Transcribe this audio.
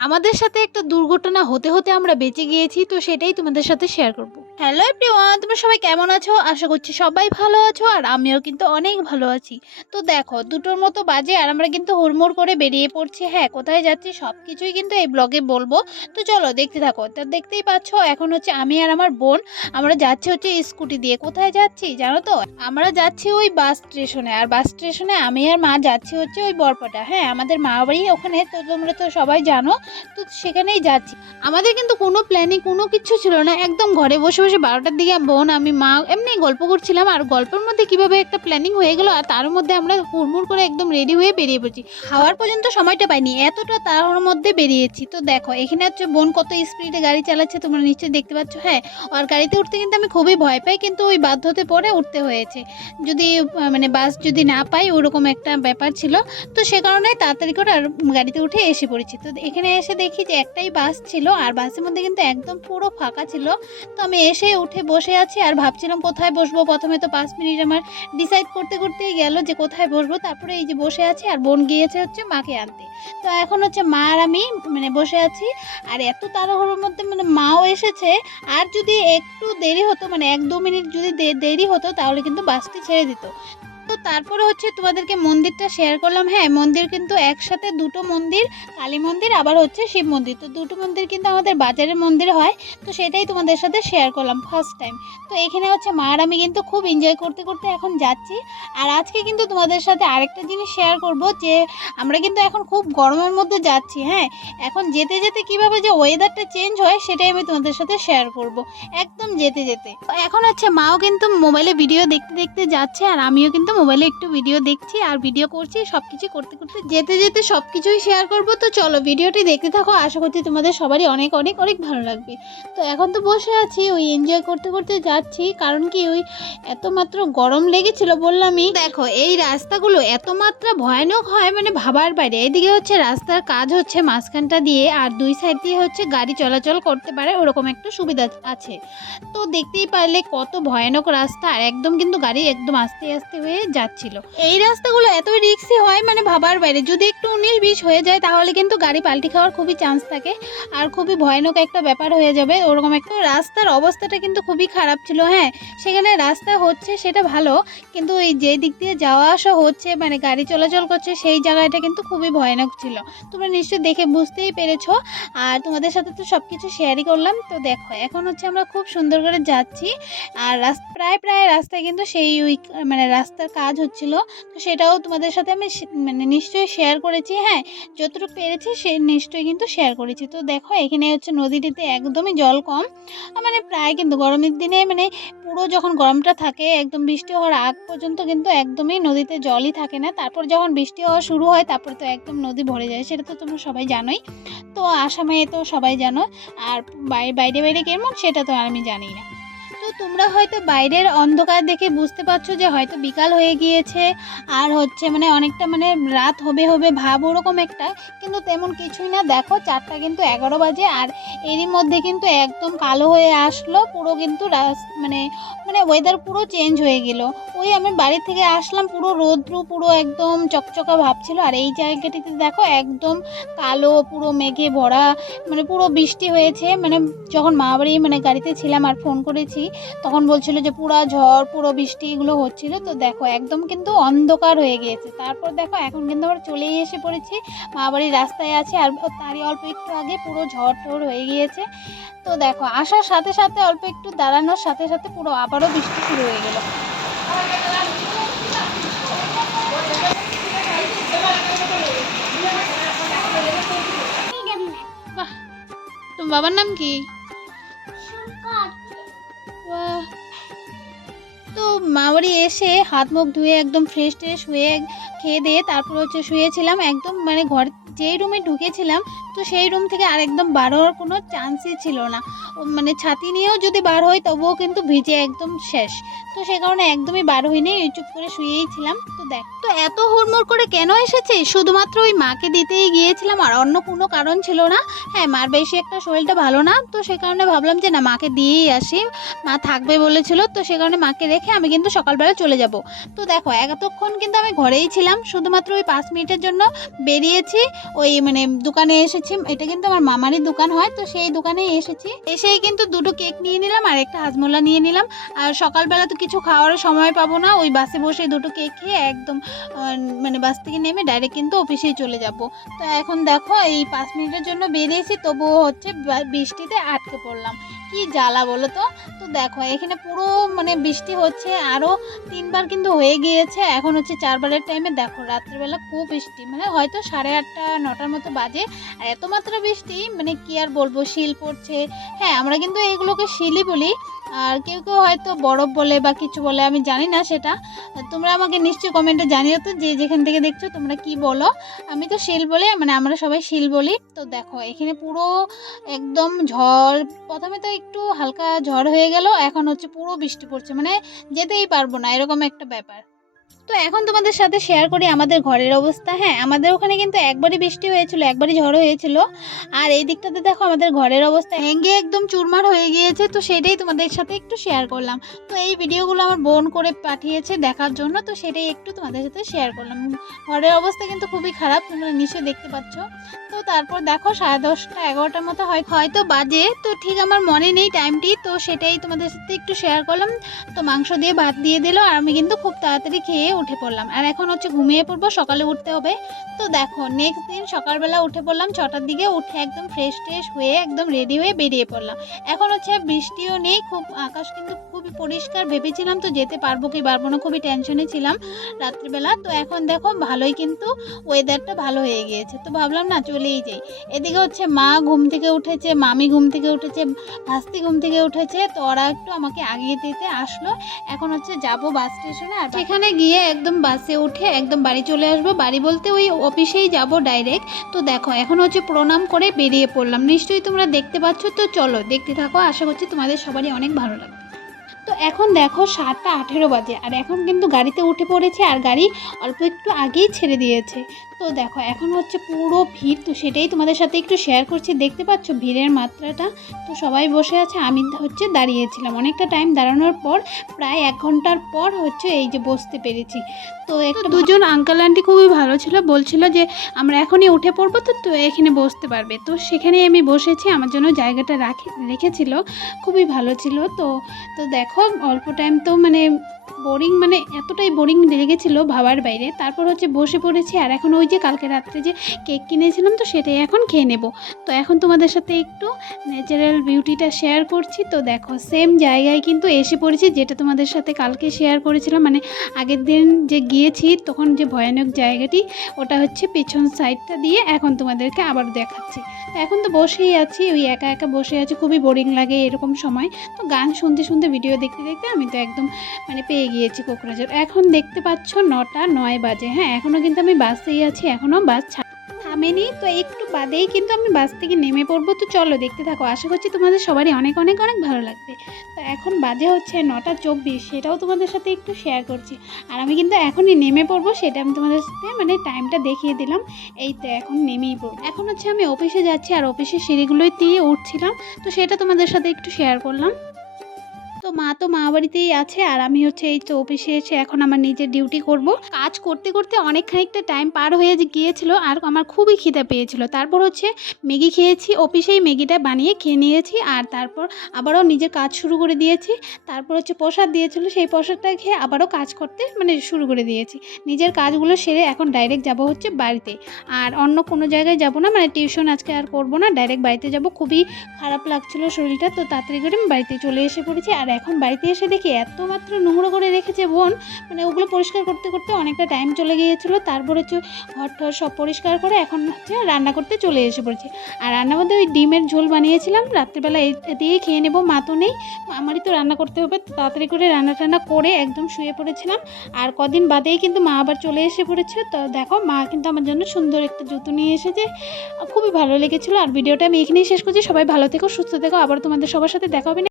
আমাদের সাথে একটা দুর্ঘটনা হতে হতে আমরা বেঁচে গিয়েছি, তো সেটাই তোমাদের সাথে শেয়ার করব। হ্যালো এভরিওয়ান, তোমরা সবাই কেমন আছো? আশা করছি সবাই ভালো আছো, আর আমিও কিন্তু অনেক ভালো আছি। তো দেখো, 2টোর মতো বাজে আর আমরা কিন্তু হুড়মুড় করে বেরিয়ে পড়ছি। হ্যাঁ, কোথায় যাচ্ছি সব কিছুই কিন্তু এই ব্লগে বলবো। তো চলো দেখতে থাকো। তো দেখতেই পাচ্ছ, এখন হচ্ছে আমি আর আমার বোন আমরা যাচ্ছি হচ্ছে স্কুটি দিয়ে। কোথায় যাচ্ছি জানো তো? আমরা যাচ্ছি ওই বাস স্টেশনে, আর বাস স্টেশনে আমি আর মা যাচ্ছি হচ্ছে ওই বরপাটা। হ্যাঁ, আমাদের মা বাড়ি ওখানে, তো তোমরা তো সবাই জানো। তো সেখানেই যাচ্ছি। আমাদের কিন্তু কোনো প্ল্যানিং কোনো কিছু ছিল না, একদম ঘরে বসে বসে 12টার দিকে বোন আমি মা এমনি গল্প করছিলাম, আর গল্পের মধ্যে কিভাবে একটা প্ল্যানিং হয়ে গেল, আর তার মধ্যে আমরা হুড়মুড় করে একদম রেডি হয়ে বেরিয়ে পড়ছি। খাওয়ার পর্যন্ত সময়টা পাইনি, এতটা তার মধ্যে বেরিয়েছি। তো দেখো এখানে হচ্ছে বোন কত স্পিডে গাড়ি চালাচ্ছে, তোমরা নিশ্চয়ই দেখতে পাচ্ছ। হ্যাঁ, আর গাড়িতে উঠতে কিন্তু আমি খুবই ভয় পাই, কিন্তু ওই বাধ্যতে পড়ে উঠতে হয়েছে। যদি মানে বাস যদি না পাই, ওরকম একটা ব্যাপার ছিল। তো সে কারণে তাড়াতাড়ি করে আর গাড়িতে উঠে এসে পড়েছি। তো এখানে এসে দেখি যে একটাই বাস ছিল, আর বাসের মধ্যে কিন্তু একদম পুরো ফাঁকা ছিল। তো আমি এসে উঠে বসে আছি আর ভাবছিলাম কোথায় বসবো। প্রথমে তো 5 মিনিট আমার ডিসাইড করতে করতেই গেল যে কোথায় বসবো। তারপরে এই যে বসে আছি, আর বোন গিয়েছে হচ্ছে মাকে আনতে। তো এখন হচ্ছে মা আর আমি মানে বসে আছি। আর এত তাড়াহুড়োর মধ্যে মানে মাও এসেছে। আর যদি একটু দেরি হতো, মানে 1-2 মিনিট যদি দেরি হতো, তাহলে কিন্তু বাসটি ছেড়ে দিত। তো তারপরে হচ্ছে তোমাদেরকে মন্দিরটা শেয়ার করলাম। হ্যাঁ, মন্দির কিন্তু একসাথে 2টো মন্দির, কালী মন্দির আবার হচ্ছে শিব মন্দির। তো 2টো মন্দির কিন্তু আমাদের বাজারের মন্দির হয়। তো সেটাই তোমাদের সাথে শেয়ার করলাম ফার্স্ট টাইম। তো এখানে হচ্ছে মা আর আমি কিন্তু খুব এনজয় করতে করতে এখন যাচ্ছি। আর আজকে কিন্তু তোমাদের সাথে আরেকটা জিনিস শেয়ার করব, যে আমরা কিন্তু এখন খুব গরমের মধ্যে যাচ্ছি। হ্যাঁ, এখন যেতে যেতে কিভাবে যে ওয়েদারটা চেঞ্জ হয়, সেটাই আমি তোমাদের সাথে শেয়ার করব একদম যেতে যেতে। তো এখন হচ্ছে মাও কিন্তু মোবাইলে ভিডিও দেখতে দেখতে যাচ্ছে, আর আমিও কিন্তু মোবাইলে একটু ভিডিও দেখছি আর ভিডিও করছি। সবকিছু করতে করতে যেতে যেতে সবকিছুই শেয়ার করব। তো চলো ভিডিওটি দেখতে থাকো, আশা করছি তোমাদের সবারই অনেক অনেক অনেক ভালো লাগবে। তো এখন তো বসে আছি, ওই এনজয় করতে করতে যাচ্ছি। কারণ কি, ওই এত মাত্র গরম লেগেছিল বললামই। দেখো এই রাস্তাগুলো এত মাত্রা ভয়ানক হয়, মানে ভাবার বাইরে। এদিকে হচ্ছে রাস্তার কাজ হচ্ছে মাঝখানটা দিয়ে, আর 2 সাইড দিয়ে হচ্ছে গাড়ি চলাচল করতে পারে, ওরকম একটা সুবিধা আছে। তো দেখতেই পারলে কত ভয়ানক রাস্তা, আর একদম কিন্তু গাড়ি একদম আস্তে আস্তে হয়ে যাচ্ছিল। এই রাস্তাগুলো এতই রিস্কি হয়, মানে ভাবার বাইরে। যদি একটু 19-20 হয়ে যায়, তাহলে কিন্তু গাড়ি পাল্টি খাওয়ার খুবই চান্স থাকে, আর খুবই ভয়ানক একটা ব্যাপার হয়ে যাবে। ওরকম একটা রাস্তার অবস্থাটা কিন্তু খুবই খারাপ ছিল। হ্যাঁ, সেখানে রাস্তা হচ্ছে সেটা ভালো, কিন্তু এই যে দিক দিয়ে যাওয়া আসা হচ্ছে, মানে গাড়ি চলাচল করছে, সেই জায়গাটা কিন্তু খুবই ভয়ানক ছিল। তোমরা নিশ্চয়ই দেখে বুঝতেই পেরেছো। আর তোমাদের সাথে তো সব কিছু শেয়ারই করলাম। তো দেখো এখন হচ্ছে আমরা খুব সুন্দর করে যাচ্ছি, আর প্রায় প্রায় রাস্তায় কিন্তু সেই উইক মানে রাস্তার কাজ হচ্ছিল। তো সেটাও তোমাদের সাথে আমি মানে নিশ্চয়ই শেয়ার করেছি। হ্যাঁ, যতটুকু পেরেছি সে নিশ্চয়ই কিন্তু শেয়ার করেছি। তো দেখো এখানে হচ্ছে নদীটিতে একদমই জল কম, মানে প্রায় কিন্তু গরমের দিনে মানে পুরো যখন গরমটা থাকে একদম বৃষ্টি হওয়ার আগ পর্যন্ত কিন্তু একদমই নদীতে জলই থাকে না। তারপর যখন বৃষ্টি হওয়া শুরু হয়, তারপর তো একদম নদী ভরে যায়, সেটা তো তোমরা সবাই জানোই। তো আসামে তো সবাই জানো। আর বাইরে বাইরে কেমন সেটা তো আর আমি জানি না। তো তোমরা হয়তো বাইরের অন্ধকার দেখে বুঝতে পারছো যে হয়তো বিকাল হয়ে গিয়েছে, আর হচ্ছে মানে অনেকটা মানে রাত হবে হবে ভাব, ওরকম একটা। কিন্তু তেমন কিছুই না। দেখো 4টা কিন্তু 11 বাজে, আর এরই মধ্যে কিন্তু একদম কালো হয়ে আসলো পুরো, কিন্তু মানে মানে ওয়েদার পুরো চেঞ্জ হয়ে গেল। ওই আমি বাড়ি থেকে আসলাম, পুরো রৌদ্র, পুরো একদম চকচকা ভাব ছিল। আর এই জায়গাটিতে দেখো একদম কালো, পুরো মেঘে ভরা, মানে পুরো বৃষ্টি হয়েছে। মানে যখন মা বাড়ি মানে গাড়িতে ছিলাম আর ফোন করেছি, তখন বলছিল যে পুরো ঝড় পুরো বৃষ্টি এগুলো হচ্ছিল। তো দেখো একদম কিন্তু অন্ধকার হয়ে গিয়েছে। তারপর দেখো এখন কিন্তু আমরা চলেই এসে পড়েছি, মা বাড়ির রাস্তায় আছে। আর তারই অল্প একটু আগে পুরো ঝড় টড় হয়ে গিয়েছে। তো দেখো আসার সাথে সাথে অল্প একটু দাঁড়ানোর সাথে সাথে পুরো আবারও বৃষ্টি শুরু হয়ে গেল। বাহ, তোমার বাবার নাম কি? বাহ। তো মা বাড়ি এসে হাত মুখ ধুয়ে একদম ফ্রেশ ট্রেশ হয়ে খেয়ে দিয়ে তারপর হচ্ছে শুয়েছিলাম একদম, মানে ঘর যেই রুমে ঢুকেছিলাম, তো সেই রুম থেকে আর একদম বার হওয়ার কোনো চান্সই ছিল না। মানে ছাতি নিয়েও যদি বার হই, তবুও কিন্তু ভিজে একদম শেষ। তো সে কারণে একদমই বার হইনি, চুপ করে শুয়েই ছিলাম। তো দেখ, তো এত হুড়মুড় করে কেন এসেছে? শুধুমাত্র ওই মাকে দিতেই গিয়েছিলাম, আর অন্য কোনো কারণ ছিল না। হ্যাঁ, মার বেশি একটা শরীরটা ভালো না, তো সে কারণে ভাবলাম যে না, মাকে দিয়েই আসি। মা থাকবে বলেছিল, তো সে কারণে মাকে রেখে আমি কিন্তু সকালবেলা চলে যাব। তো দেখো এতক্ষণ কিন্তু আমি ঘরেই ছিলাম, শুধুমাত্র ওই 5 মিনিটের জন্য বেরিয়েছি। ওই মানে দোকানে এসেছি হচ্ছে এটা কিন্তু আমার মামারই দোকান হয়, তো সেই দোকানে এসেছি। এসেই কিন্তু দুটো কেক নিয়ে নিলাম আর একটা হাজমোলা নিয়ে নিলাম। আর সকালবেলা তো কিছু খাওয়ার সময় পাবো না, ওই বাসে বসে দুটো কেক খেয়ে একদম মানে বাস থেকে নেমে ডাইরেক্ট কিন্তু অফিসেই চলে যাব। তো এখন দেখো এই 5 মিনিটের জন্য বেরিয়েছি, তবুও হচ্ছে বৃষ্টিতে আটকে পড়লাম। কি জ্বালা বলো তো। তো দেখো এখানে পুরো মানে বৃষ্টি হচ্ছে, আরও 3বার কিন্তু হয়ে গিয়েছে, এখন হচ্ছে 4বারের টাইমে। দেখো রাত্রেবেলা খুব বৃষ্টি, মানে হয়তো 8:30 9টার মতো বাজে, আর এত মাত্রা বৃষ্টি মানে কি আর বলবো, শিল পড়ছে। হ্যাঁ আমরা কিন্তু এগুলোকে শিলই বলি, আর কেউ কেউ হয়তো বরফ বলে বা কিছু বলে, আমি জানি না সেটা। তোমরা আমাকে নিশ্চয়ই কমেন্টে জানিও তো, যে যেখান থেকে দেখছো তোমরা কি বলো। আমি তো শিল বলি, মানে আমরা সবাই শিল বলি। তো দেখো এখানে পুরো একদম ঝড়, প্রথমে তো একটু হালকা ঝড় হয়ে গেল, এখন হচ্ছে পুরো বৃষ্টি পড়ছে, মানে যেতেই পারবো না এরকম একটা ব্যাপার। তো এখন তোমাদের সাথে শেয়ার করি আমাদের ঘরের অবস্থা। হ্যাঁ আমাদের ওখানে কিন্তু একবারই বৃষ্টি হয়েছিল, একবারই ঝড় হয়েছিল। আর এই দিকটাতে দেখো আমাদের ঘরের অবস্থা ভেঙে একদম চুরমার হয়ে গিয়েছে, তো সেটাই তোমাদের সাথে একটু শেয়ার করলাম। তো এই ভিডিওগুলো আমার বোন করে পাঠিয়েছে দেখার জন্য, তো সেটাই একটু তোমাদের সাথে শেয়ার করলাম। ঘরের অবস্থা কিন্তু খুবই খারাপ, তোমরা নিশ্চয়ই দেখতে পাচ্ছ। তো তারপর দেখো 10:30 11টার মতো হয়তো বাজে, তো ঠিক আমার মনে নেই টাইমটি, তো সেটাই তোমাদের সাথে একটু শেয়ার করলাম। তো মাংস দিয়ে ভাত দিয়ে দিল, আর আমি কিন্তু খুব তাড়াতাড়ি খেয়ে উঠে পড়লাম, আর এখন হচ্ছে ঘুমিয়ে পড়বো, সকালে উঠতে হবে। তো দেখো নেক্সট দিন সকালবেলা উঠে পড়লাম 6টার দিকে, উঠে একদম ফ্রেশ হয়ে একদম রেডি হয়ে বেরিয়ে পড়লাম। এখন হচ্ছে বৃষ্টিও নেই, খুব আকাশ কিন্তু খুবই পরিষ্কার। ভেবেছিলাম তো যেতে পারবো কি পারবো না, খুবই টেনশনে ছিলাম রাত্রিবেলা। তো এখন দেখো ভালোই কিন্তু ওয়েদারটা ভালো হয়ে গিয়েছে, তো ভাবলাম না চলেই যাই। এদিকে হচ্ছে মা ঘুম থেকে উঠেছে, মামি ঘুম থেকে উঠেছে, ভাস্তি ঘুম থেকে উঠেছে, তো ওরা একটু আমাকে আগিয়ে দিতে আসলো। এখন হচ্ছে যাব বাস স্টেশনে, আর সেখানে গিয়ে একদম বাসে উঠে একদম বাড়ি চলে আসবো। বাড়ি বলতে ওই অফিসেই যাব ডাইরেক্ট। তো দেখো এখন হচ্ছে প্রণাম করে বেরিয়ে পড়লাম, নিশ্চয়ই তোমরা দেখতে পাচ্ছ। তো চলো দেখতে থাকো, আশা করছি তোমাদের সবারই অনেক ভালো লাগবে। তো এখন দেখো 7:18 বাজে, আর এখন কিন্তু গাড়িতে উঠে পড়েছে, আর গাড়ি অল্প একটু আগেই ছেড়ে দিয়েছে। তো দেখো এখন হচ্ছে পুরো ভিড়, তো সেটাই তোমাদের সাথে একটু শেয়ার করছি। দেখতে পাচ্ছ ভিড়ের মাত্রাটা। তো সবাই বসে আছে, আমি হচ্ছে দাঁড়িয়েছিলাম অনেকটা টাইম, দাঁড়ানোর পর প্রায় 1 ঘন্টার পর হচ্ছে এই যে বসতে পেরেছি। তো একটা দুজন আঙ্কেল আন্টি খুবই ভালো ছিল, বলছিল যে আমরা এখনই উঠে পড়বো, তো এখানে বসতে পারবে। তো সেখানে আমি বসেছি, আমার জন্য জায়গাটা রেখেছিল, খুবই ভালো ছিল। তো তো দেখো অল্প টাইম তো মানে বোরিং, মানে এতটাই বোরিং লেগেছিলো ভাবার বাইরে। তারপর হচ্ছে বসে পড়েছি, আর এখন ওই যে কালকে রাত্রে যে কেক কিনেছিলাম, তো সেটাই এখন খেয়ে নেব। তো এখন তোমাদের সাথে একটু ন্যাচারাল বিউটিটা শেয়ার করছি। তো দেখো সেম জায়গায় কিন্তু এসে পড়েছি, যেটা তোমাদের সাথে কালকে শেয়ার করেছিলাম, মানে আগের দিন যে গিয়েছি তখন যে ভয়ানক জায়গাটি, ওটা হচ্ছে পেছন সাইডটা দিয়ে এখন তোমাদেরকে আবার দেখাচ্ছি। তো এখন তো বসেই আছি, ওই একা একা বসে আছি, খুবই বোরিং লাগে এরকম সময়। তো গান শুনতে শুনতে ভিডিও দেখতে দেখতে আমি তো একদম মানে পেয়ে গিয়েছি কোকরাঝার। এখন দেখতে পাচ্ছ 9:09 বাজে। হ্যাঁ এখনও কিন্তু আমি বাসেই আছি, এখনও বাস থামেনি। তো একটু বাদেই কিন্তু আমি বাস থেকে নেমে পড়বো। তো চলো দেখতে থাকো, আশা করছি তোমাদের সবারই অনেক অনেক অনেক ভালো লাগবে। তো এখন বাজে হচ্ছে 9:24, সেটাও তোমাদের সাথে একটু শেয়ার করছি। আর আমি কিন্তু এখনই নেমে পড়বো, সেটা আমি তোমাদের সাথে মানে টাইমটা দেখিয়ে দিলাম। এই তো এখন নেমেই পড়বো। এখন হচ্ছে আমি অফিসে যাচ্ছি, আর অফিসের সিঁড়িগুলোই দিয়ে উঠছিলাম, তো সেটা তোমাদের সাথে একটু শেয়ার করলাম। তো মা বাড়িতেই আছে, আর আমি হচ্ছে এই তো অফিসে এসে এখন আমার নিজের ডিউটি করব। কাজ করতে করতে অনেক খানিকটা টাইম পার হয়ে গিয়েছিল, আর আমার খুবই খিদে পেয়েছিল। তারপর হচ্ছে ম্যাগি খেয়েছি, অফিসেই ম্যাগিটা বানিয়ে খেয়ে নিয়েছি, আর তারপর আবারও নিজের কাজ শুরু করে দিয়েছি। তারপর হচ্ছে প্রসাদ দিয়েছিল, সেই প্রসাদটা খেয়ে আবারও কাজ করতে মানে শুরু করে দিয়েছি। নিজের কাজগুলো সেরে এখন ডাইরেক্ট যাব হচ্ছে বাড়িতে, আর অন্য কোনো জায়গায় যাব না, মানে টিউশন আজকে আর করব না, ডাইরেক্ট বাড়িতে যাব। খুবই খারাপ লাগছিল শরীরটা, তো তাড়াতাড়ি করে আমি বাড়িতে চলে এসে পড়েছি। আর এখন বাড়িতে এসে দেখি এত মাত্র নোংরা করে রেখেছে বোন, মানে ওগুলো পরিষ্কার করতে করতে অনেকটা টাইম চলে গিয়েছিলো। তারপর হচ্ছে ঘর টর সব পরিষ্কার করে এখন হচ্ছে রান্না করতে চলে এসে পড়েছি। আর রান্নার মধ্যে ওই ডিমের ঝোল বানিয়েছিলাম, রাত্রিবেলা এটা দিয়ে খেয়ে নেবো, মা তো নেই, আমারই তো রান্না করতে হবে। তাড়াতাড়ি করে রান্না টান্না করে একদম শুয়ে পড়েছিলাম। আর কদিন বাদেই কিন্তু মা আবার চলে এসে পড়েছে। তো দেখো মা কিন্তু আমার জন্য সুন্দর একটা জুতো নিয়ে এসেছে, খুবই ভালো লেগেছিলো। আর ভিডিওটা আমি এখানেই শেষ করছি। সবাই ভালো থেকো, সুস্থ থেকো, আবার তোমাদের সবার সাথে দেখা হবে।